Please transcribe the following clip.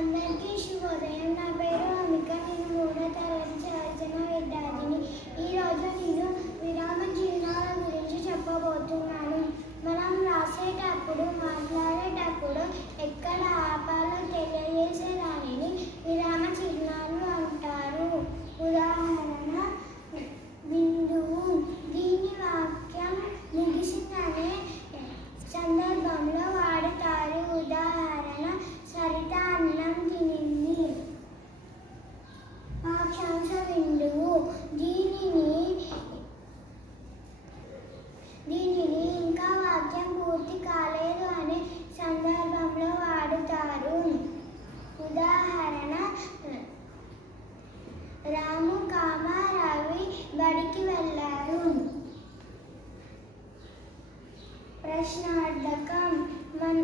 అందరికీ శుభోదయం పంచవిండువు దీనిని దీనిని ఇంకా వాక్యం పూర్తి కాలేదు అనే సందర్భంలో వాడుతారు. ఉదాహరణ రాము కామ రవి బడికి వెళ్ళారు. ప్రశ్నార్థకం మన